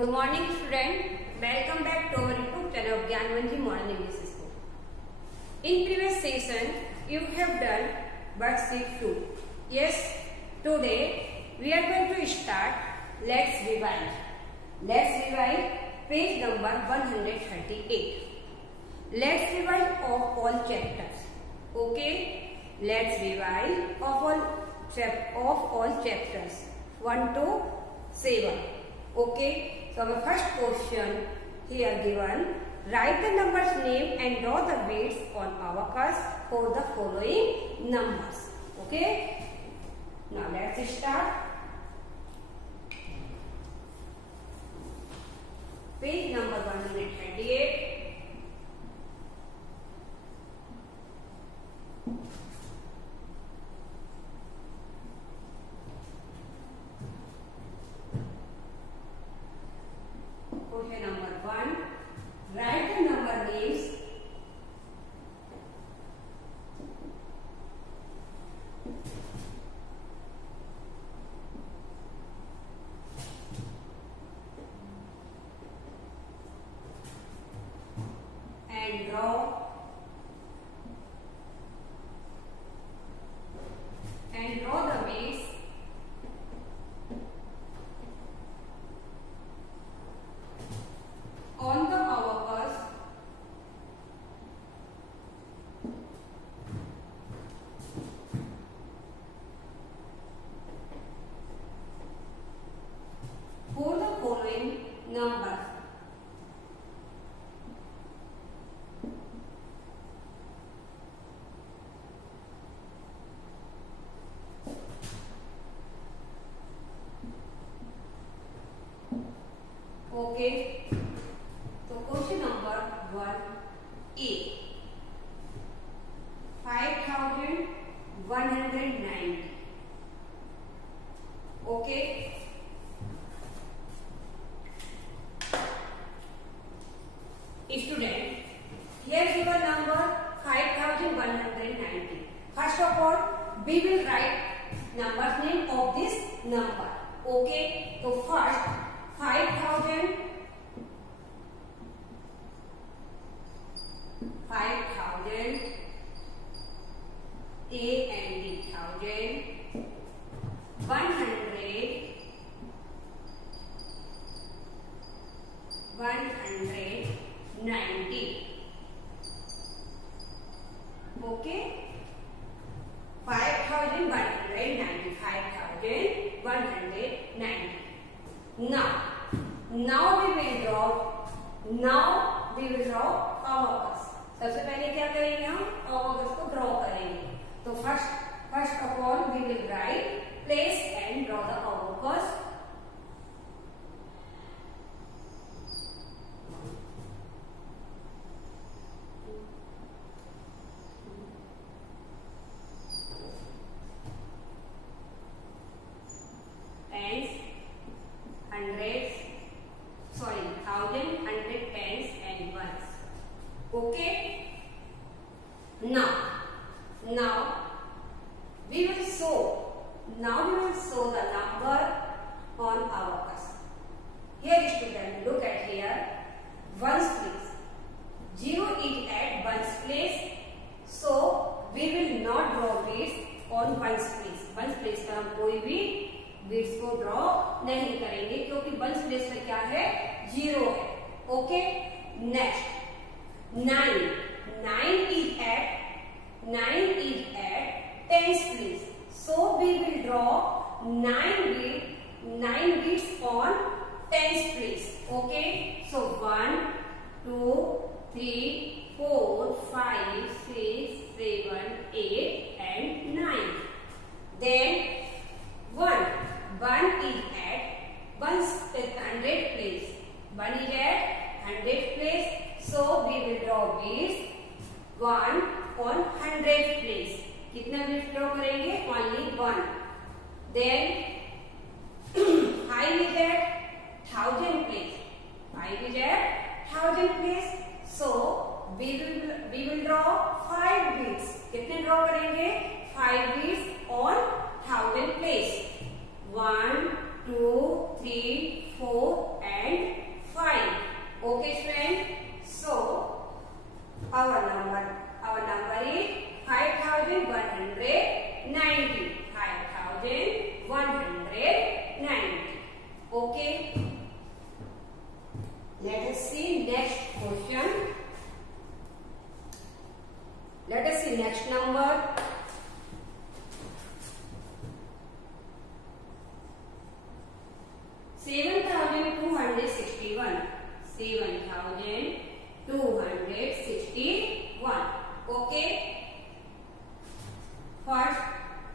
Good morning student. Welcome back to our YouTube channel of Gyanvanji Modern English School. In previous session, you have done worksheet 2. Yes, today we are going to start. Let's revise. Let's revise page number 138. Let's revise of all chapters. Okay. Let's revise of all chapters 1 to 7. Okay. So our first question here given. Write the numbers name and draw the weights on abacus for the following numbers. Okay. Now let's start. Page number 138. Question number 1. Write the number names and draw the weights on the abacus for the following numbers. Okay. So question number 1A. 5,190. Okay. Student, here is your number 5,190. First of all, we will write number name of this number. Okay. So first 5,000 A and B thousand 190. Okay, 5,190. 5,190. Now we will draw abacus. सबसे पहले क्या करेंगे हम abacus को draw करेंगे. तो first of all we will write place and draw the abacus. Tens, hundreds, thousand, hundred, tens and ones. Okay. Now we will show the number on abacus. Here student, look at here. Ones place. 0 is at ones place. So we will not draw weights on ones place. Ones place पर हम कोई भी weights को draw नहीं करेंगे क्योंकि ones place में क्या है 0 है. Okay. Next 9 is at tens place. So we will draw 9 beats on tens place. Okay. So 1, 2, 3, 4, 5, 6, 7, 8 and 9. Then 1 is at 100 place. 1 is at 100 place. So we will draw beats 1 on 100 place. कितना beats draw करेंगे? Only 1. Then 5 is at 1000 place. 5 is at 1000 place. So we will draw 5 beats. कितने draw करेंगे? 5 beats on 1000 place. 1, 2, 3, 4 and 190. Okay. Let us see next question. Let us see next number. 7,261. 7,261. Okay.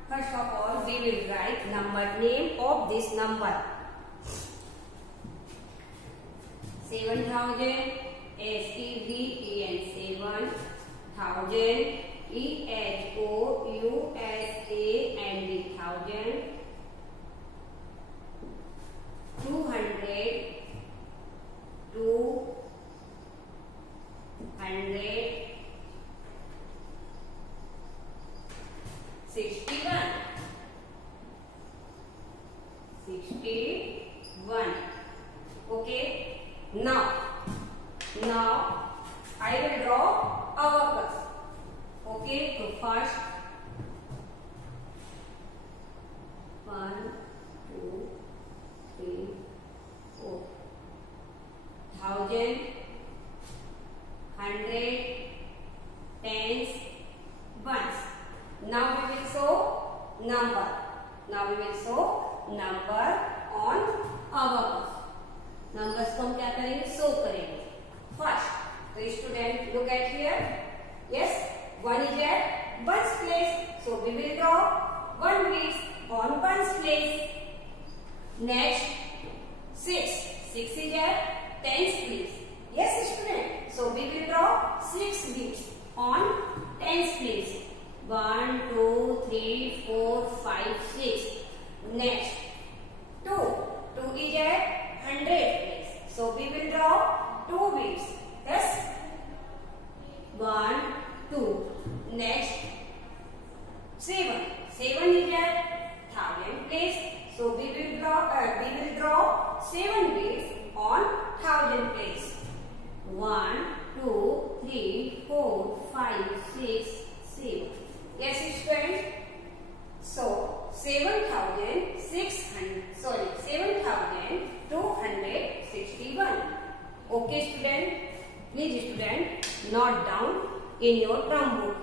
First of all, we will write number name of this number. 7,000 SEVEN 7,000 EHOUSAND thousand. 200 61. 61. Okay. Now I will draw abacus. Okay. So first 1, 2, 3, 4. Thousand, hundred, tens, ones. Now we will show number. On abacus. Numbers को हम क्या करेंगे? Show करेंगे. First, so student look at here. Yes, 1 is at ones place. So we will draw 1 bits on ones place. Next, 6. 6 is at tens place. Yes, student. So we will draw 6 bits on tens place. 1, 2, 3, 4, 5, 6. Next, 2. 2 is at 100 place. So we will draw 2 bits. Yes. 1, 2. Next, 7. 7 is at 1000 place. So we will draw 7 bits on 1000 place. 1, 2, 3, 4, 5, 6, 7. Yes, students. So 7,261. Okay, student. Please, student, note down in your term book.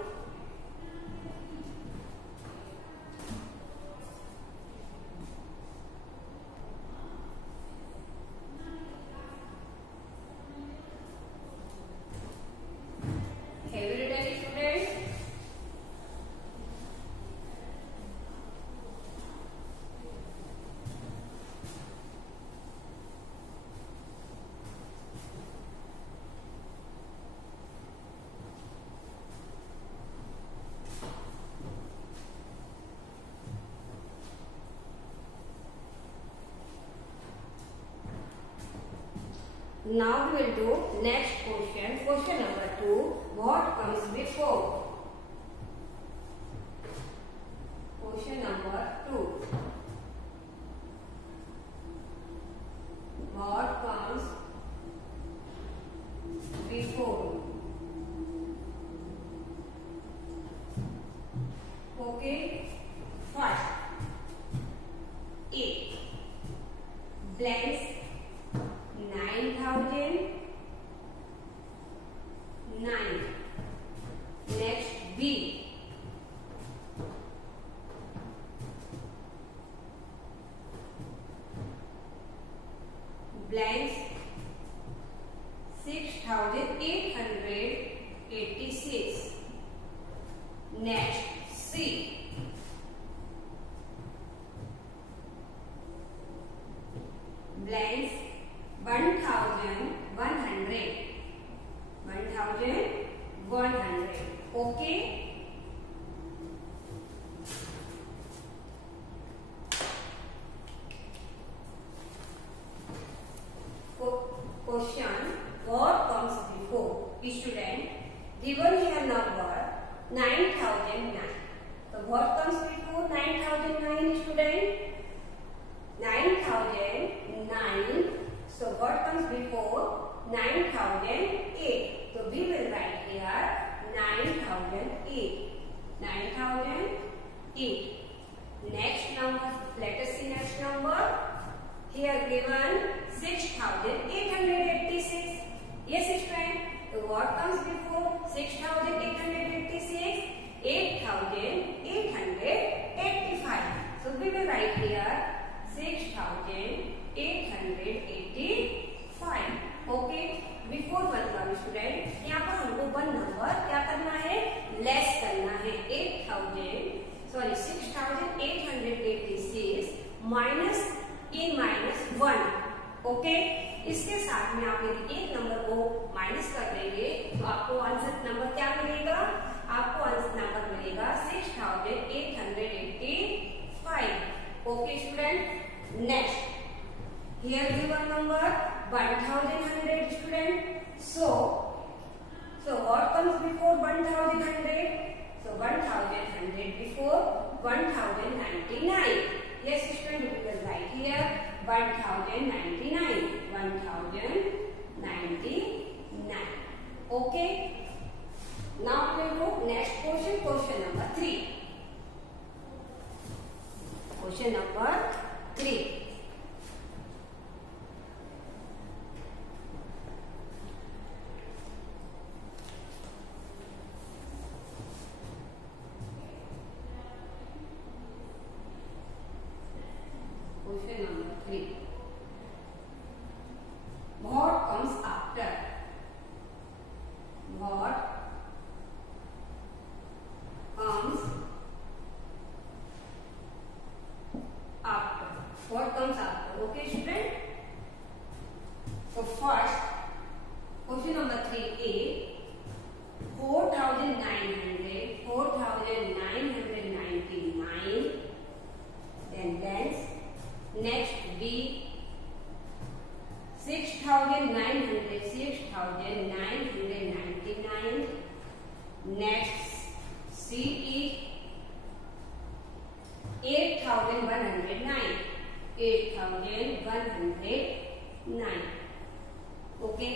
Have you written it, students? Now we will do next question. Question number 2. What comes before? Question number 2. What comes before? Okay. First, 8. Blanks. 9,000. 9. Next, B. Blanks. 6,886. Next, C. Blanks. 1,100. 1,100. Okay. Question. What comes before? Student, given here number 9,009. So what comes before 9,009, student? 9,009. So what comes before 9,008? So we will write here 9,008. 9,008. Next number, let us here given 6,886. Yes student, so what comes before 6,886? 8,885. So we will write here 6,885. Okay, before 1 का student यहाँ पर हमको 1 number क्या करना है, less करना है। 6,886 minus इन minus 1। Okay, इसके साथ में आप यदि एक नंबर को माइनस कर देंगे तो आपको आंसर नंबर क्या मिलेगा, आपको आंसर नंबर मिलेगा 6,885। Okay student, next here given number 1,100 student. So what comes before 1,100? So 1,100 before 1,099. Yes student, we will write here 1,099. 1,099. Okay. Now we will go next question. Question number 3. Question number 3. Question number 3. What comes after? What comes after? What comes after? Okay, student. So first, question number 3 is 4,999. Then next B 6,999. Next C is 8,109. 8,109. Okay.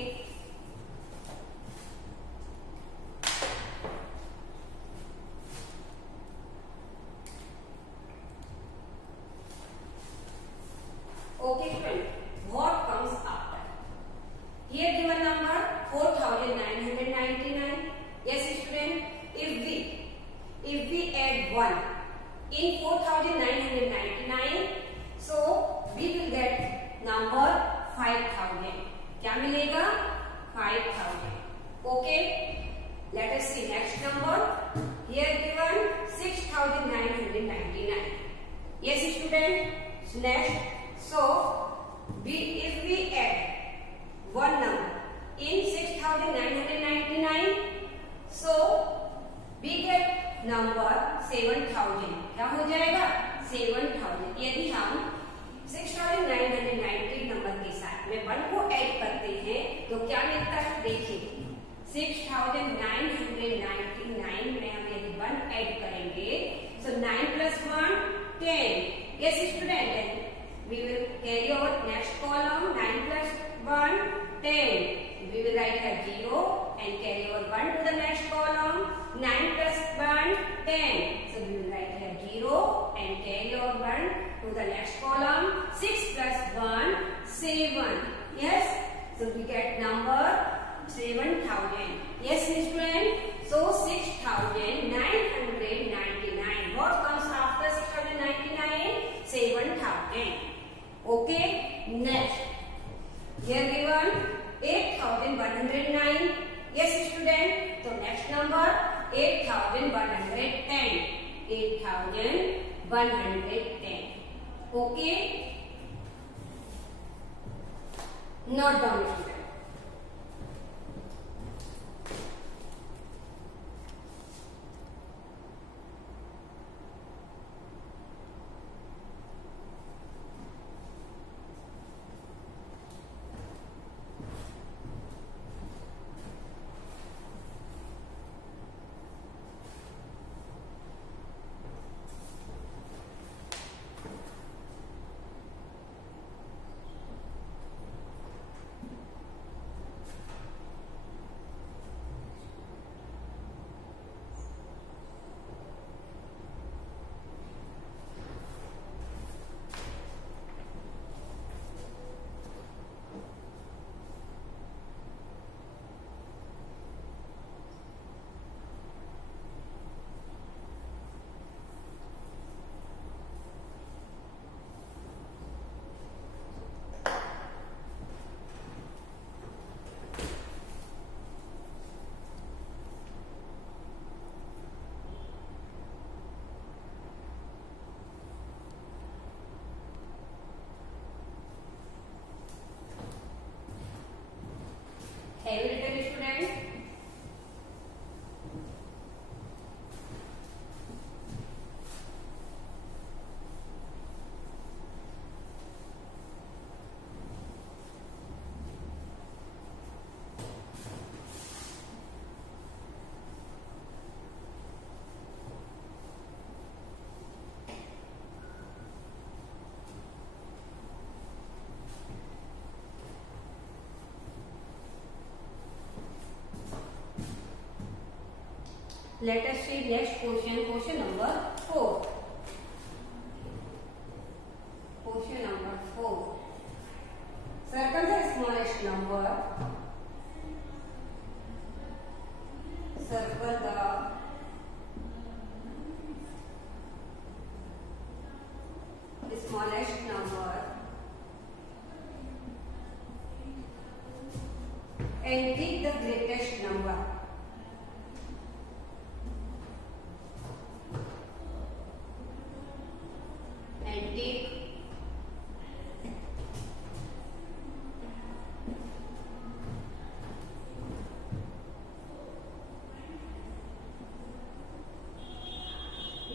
Okay friend, what comes after? Here given number 4,999. Yes student, if we add 1 in 4,999, so we will get number 5,000. क्या मिलेगा? 5,000. Okay, let us see next number. Here given 6,999. Yes student, next. So, if we add 1 number in 6,999, so we get number 7,000. क्या हो जाएगा? 7,000. यदि हम 6,990 number के साथ में 1 को ऐड करते हैं तो क्या मिलता है? देखिए 6,999 में हम यदि 1 ऐड करेंगे, so 9 plus 1 10. Yes student, we will carry over next column. 9 plus 1 10. We will write a 0 and carry over 1 to the next column. 9 plus 1 10. So we will write a 0 and carry over 1 to the next column. 6 plus 1 7. Yes, so we get number 7,000. Yes student, so 6,999. What comes after 6,999? 7,000. Okay, next. Here given 8,109. Yes student, so next number 8,110. 8,110. Okay, note down student. let us see next question. Question number 4. Question number 4. Circle the smallest number. Circle the smallest number and pick the greatest number. And take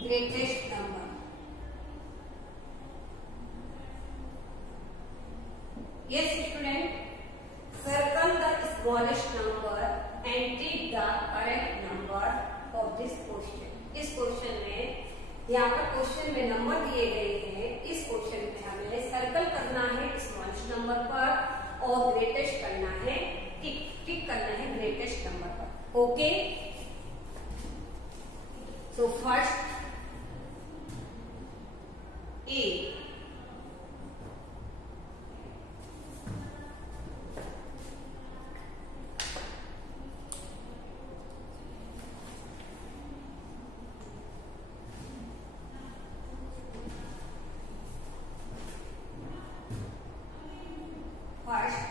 greatest number. Yes, student. Circle the smallest number and take the correct number of this question. इस question में यहाँ पर question में number दिए गए हैं. इस question में हमें सर्कल करना है स्मॉलेस्ट नंबर पर और ग्रेटेस्ट करना है टिक करना है ग्रेटेस्ट नंबर पर. Okay. So first A. First,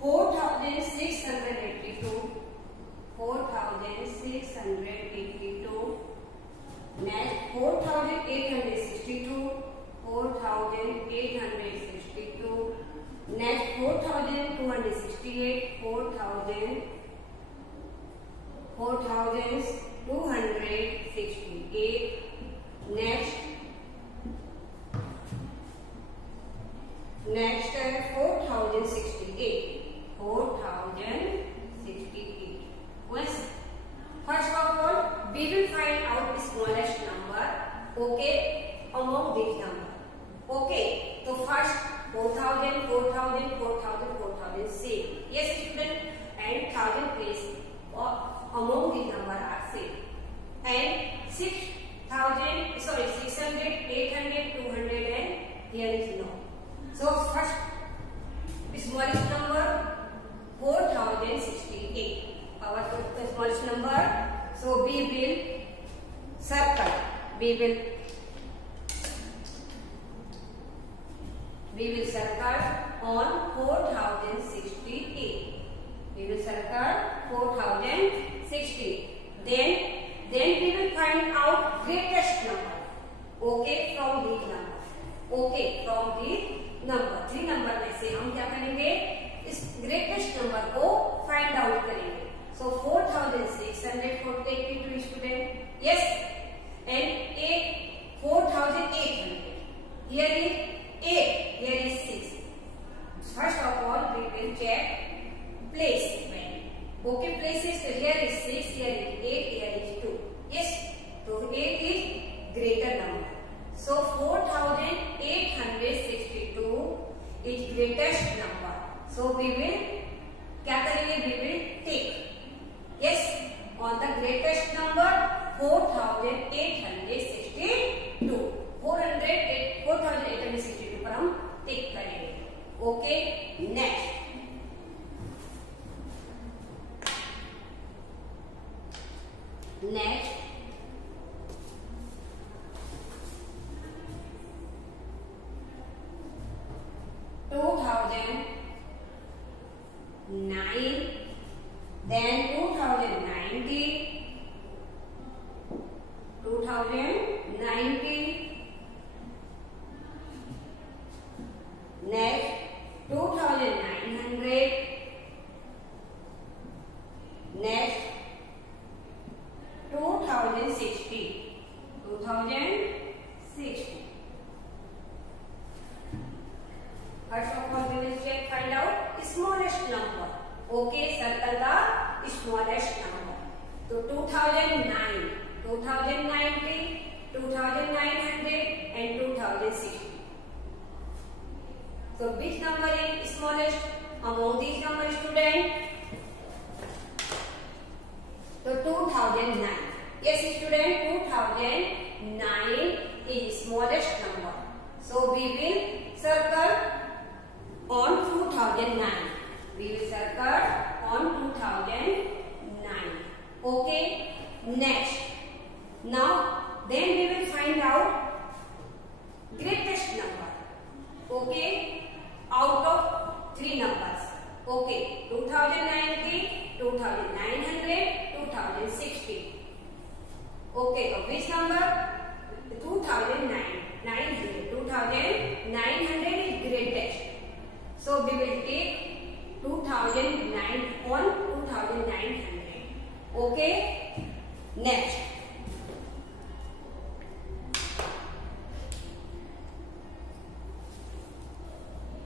4,682. 4,682. Next, 4,862. 4,862. Next, 4,268. 4,268. Next, 4,068. 4,068. Question. First of all, we will find out the smallest number. Okay, among these number. Okay, so first 4,000, 4,000, 4,000, 4,000 same. Yes, student, and 1,000 place among these number are same. And 600, 800, 200, and here is no. So first, the smallest number 4,068. Our smallest number. So we will circle. We will circle on 4,068. We will circle 4,060. Then we will find out greatest number. Okay, from these number. Okay, from these number. 3 number में से हम क्या करेंगे? इस greatest number को find out करेंगे. So 4,600 for take it to student. Yes, and 4,800. Here is 8. Here is 6. First of all, we will check place value. Okay, places. So here is 6. Here is 8. Here is 2. Yes. So 8 is greater number. So 4,862 is greatest number. So we will क्या करेंगे? We will take. Yes, on the greatest number 4,862. 4,862 पर हम टिक करेंगे. Okay. Next next 2009, then 2090, 2090, next 2900, next 2060, 2060. First of all, we will check, find out smallest number. Okay, circle the smallest number. So 2009, 2090, 2900 and 2060. So which number is smallest among these numbers, student? So 2009. Yes, student, 2009 is smallest number. So we will circle on 2009. We will circle on 2009. Okay. Next. Now, then we will find out greatest number. Okay. Out of 3 numbers. Okay. 2090, 2900, 2060. Okay. So which number? 2009. 2900 is greatest. So we will take 2009 on 2900. Okay. Next.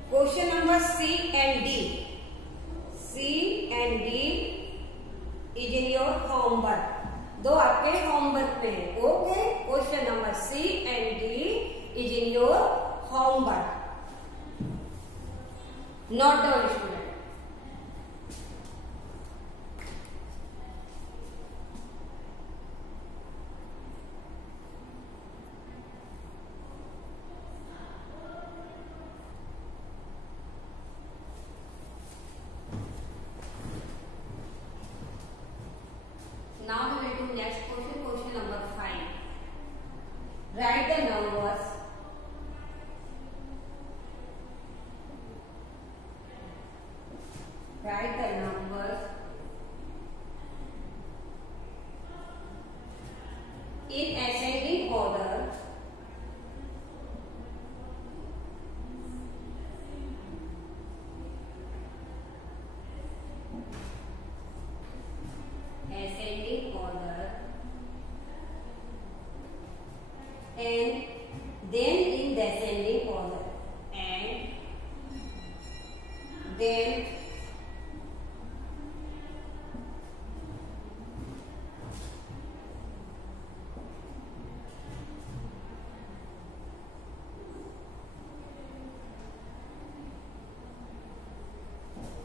Question number C and D. C and D is in your homework. दो आपके homework पे है. Okay. Question number C and D is in your homework. Note down, student. Now we will do next question. Question number 5. Write the numbers. Write the numbers in ascending order. Ascending order, and then in descending order, and then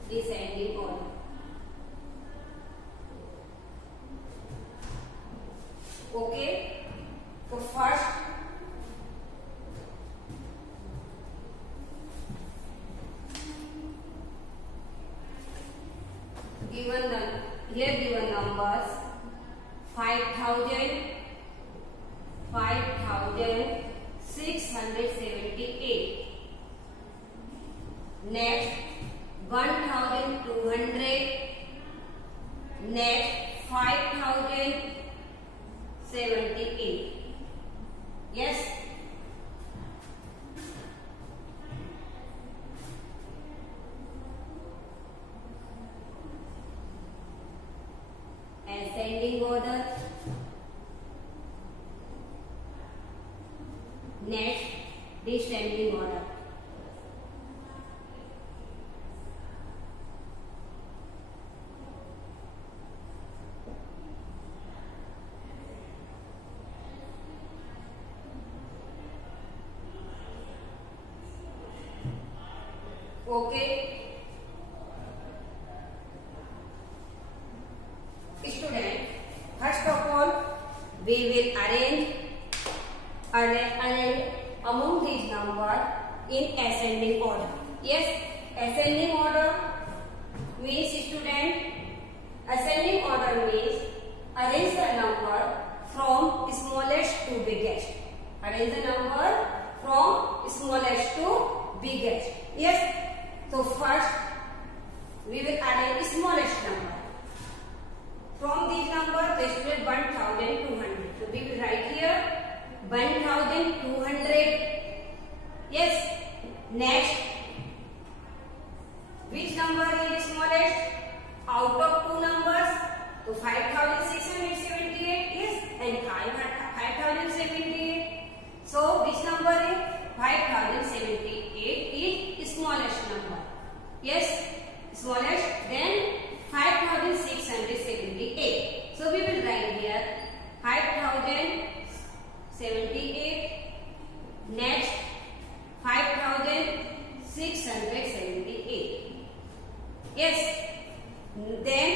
descending order. Okay. So first given numbers 5,000, 5,678. Next 1,200. Next 5,078. Yes. Ascending order. Next descending order. Okay. Student, first of all, we will arrange among these numbers in ascending order. Yes, ascending order means, student, ascending order means arrange the number from smallest to biggest. Arrange the number from smallest to biggest. Yes. So first we will arrange smallest number. From these numbers, the student 1,200. So we will write here 1,200. Yes. Next, which number is smallest? Out of two numbers, so 5,678. Yes, and 5,078. So which number is 5,078 is smallest number. Yes, smallest. Then 5,678. So we will write here 5,078. Next 5,678. Yes. Then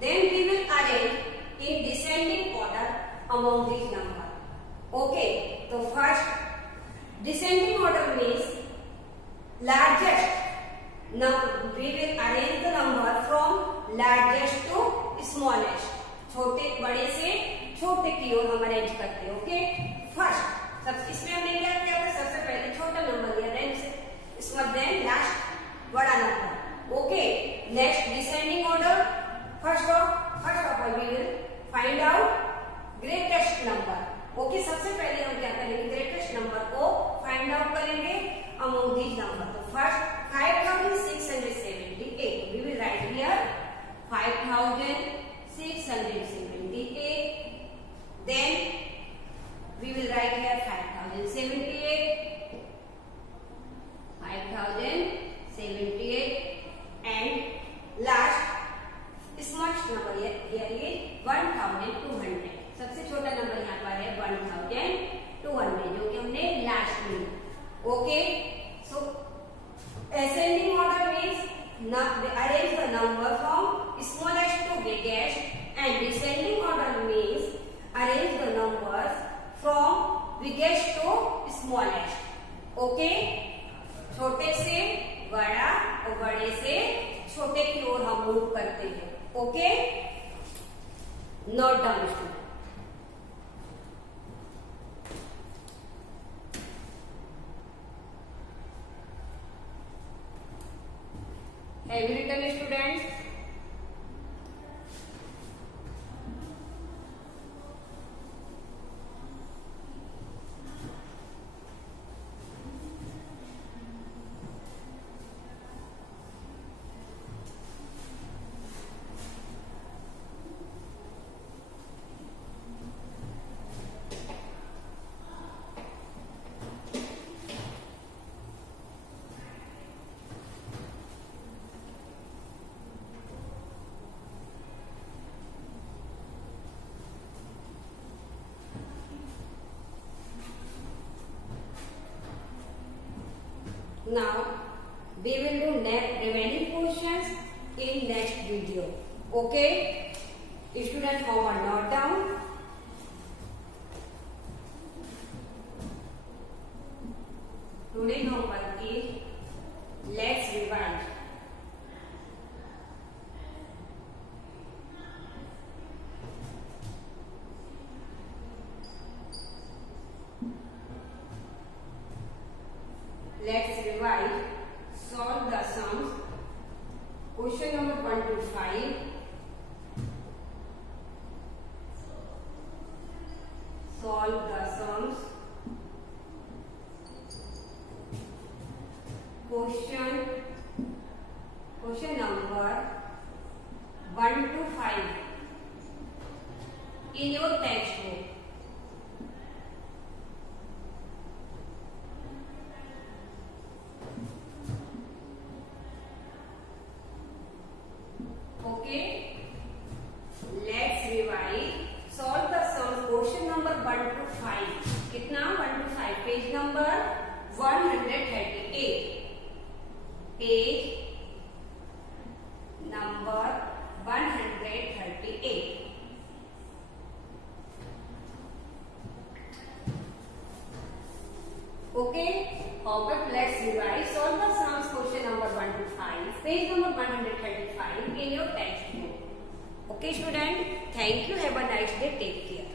we will arrange in descending order now we will arrange the number from largest to smallest. छोटे बड़े से छोटे की ओर हम arrange करते हैं. Okay, first सब इसमें हमने क्या किया था, सबसे पहले छोटा नंबर लिया, देन लास्ट बड़ा number. Okay, next descending order. First of all we will find out greatest number. Okay, सबसे पहले हम क्या करेंगे, ग्रेटेस्ट नंबर को फाइंड आउट करेंगे अमंग दीज नंबर. तो first 5678. We will write here 5678. Then we will write here 5078 and last smallest number here is 1200. सबसे छोटा नंबर यहाँ पर है 1200 जो कि हमने लास्ट में. Okay, so ascending order means arrange the number from smallest to biggest, and descending order means arrange the numbers from biggest to smallest. Okay, छोटे से बड़ा और बड़े से छोटे की ओर हम मूव करते हैं. Okay, note down student. Have you written, students? Now we will do remaining questions in next video. Okay, student homework note down. Today homework is let's revise. Let's revise. Solve the sums. Question number 1 to 5. Solve the sums. Question number 1 to 5 in your textbook. Okay, let's revise. Solve the sum. Question number 1 to 5. कितना 1 to 5? Page number 138. Page number 138. Okay, homework. Let's revise. Solve the sums. Question number 1 to 5. Page number 135 in your textbook. Okay, student. Thank you. Have a nice day. Take care.